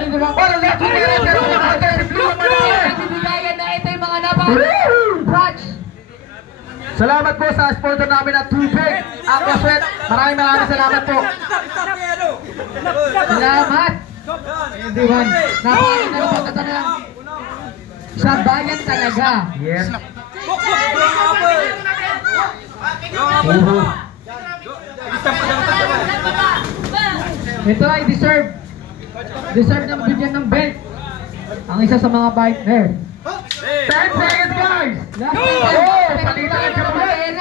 Bibigayan na ito yung mga napaka-brunch. Salamat po sa sponsor namin at tubig, Aquasweat. Maraming salamat po. Salamat. Everyone. Napaka-napaka na lang. Sa bayan talaga. Yes. Ito ay deserve ng bigyan ng belt ang isa sa mga partner. 10 seconds guys! Palitan ang champion!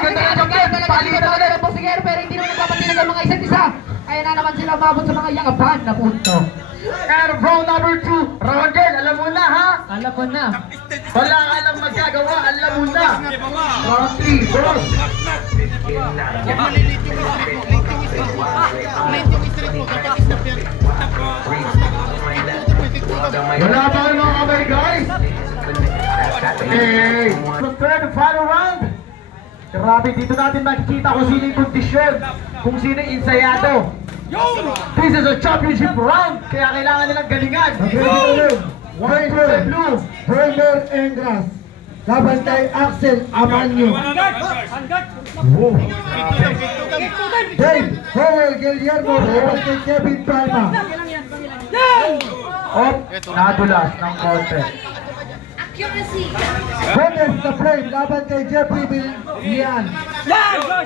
Ganda ng champion! Palitan ang boxingero pero hindi naman nagpapatilag ang mga isa't isa. Kaya na naman sila umabot sa mga yakapan na punto. And round number 2, round girl, alam mo na ha? Alam ko na. Wala ka nang magagawa, alam mo na. Round 3, boss! Wala pa kayo mga kamay guys! Okay, the third and final round. Grabe, dito natin makikita kung sino yung kondisyon, kung sino yung insayado. This is a championship round, kaya kailangan nilang galingan. Werner Engras laban kay Axel Amanyo. Dave Howell Guillermo laban kay Kevin Palma. Nadulas ng konti. Gomez the Flame laban kay Jeffrey Villian.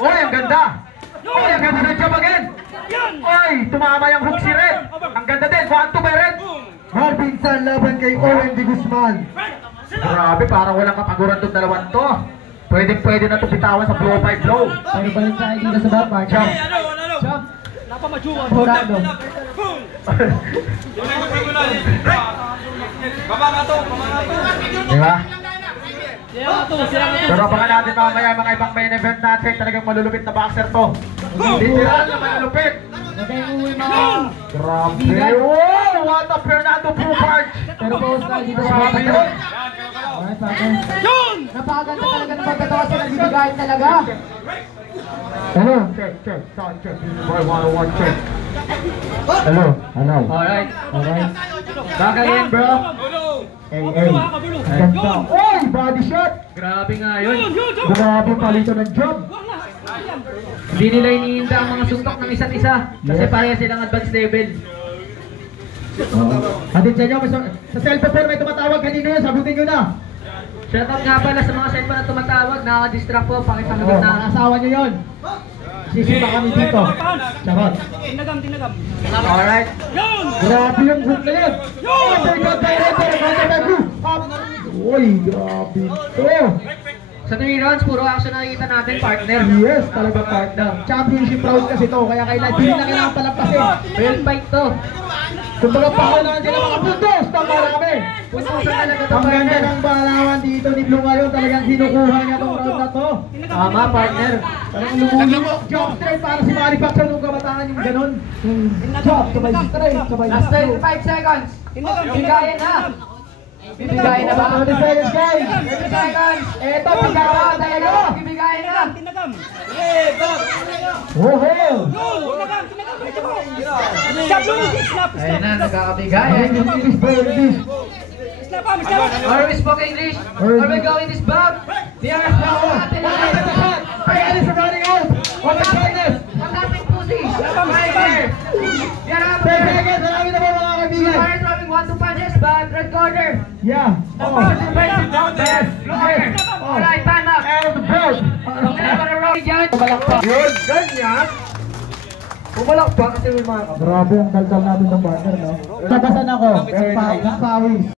Oy, ang ganda! Oy, ang ganda ng job again! Oy, tumama yung hook si Red! Ang ganda din, 1-2 by Red! Marvin San laban kay Owen de Guzman. Grabe, parang walang kapaguran itong dalawang to. Pwede na ito bitawan sa blow by blow. Pwede balik tayo dito sa baba. Jump! Jump! Porado. Diba? Pero abangan natin mamaya mga ibang main event natin. Talagang malulupit na boxer to. Literal na malulupit. Grabe. Oh, what a Fernando Pupart. Pero boss na dito sa baba. Napakaganda talaga ng pagkatawas na nagbibigay talaga. Hello. Check. Sound check. Boy, 101 check. Hello. Alright. Back again, bro. Ganda. Oy, body shot. Grabe nga yun. Grabe palito ng job. Hindi nila iniinda ang mga suntok ng isa't isa. Kasi pareha silang advanced level. Atin sa inyo, sa cellphone may tumatawag kanina yun, sagutin nyo na. Shoutout nga pala sa mga cellphone na tumatawag. Nakaka-distract po. Pakitangagod na. Asawa nyo yun. Sisipa kami dito. Charot. Tinagam. Alright. Grabe yung hook na yun. Uy, grabe ito. Sa 3 rounds, puro action nakikita natin, partner. Yes, talaga partner. Championship round kasi ito, kaya kailangan palampasin. Real fight to. Kung baga pakulaan sila mga puntos, tama na kami. Puntusan talaga to, Ang ganda partner. ng balawan dito ni Blue ngayon, talagang kinukuha niya itong round na to. Tama, partner. Talagang lumulong. Job straight para si Manny Pacquiao nung kabataan yung ganun. Job, sabay straight, sabay Last 35 seconds. Bigayan na. Bibigayan na ba? 30 seconds guys. 30 seconds. Eto, bigawan talaga. Bibigayan na. Oho! Ayun na, nagkakabigayan. Are we spoke English? Are we going this back? The RF power. Is running out. What the goodness? What happened, pussy? Right there. Get up 10 there. seconds, marami na po mga kaibigan. Fire dropping 1-2 punches, but red corner. Yeah. The first is facing down there. Corner. Alright, time up. And the belt. Yun, ganyan. Bumalak pa kasi may mga... Grabe ang kalkal natin ng partner, no? Tabasan ako. Nagpawis.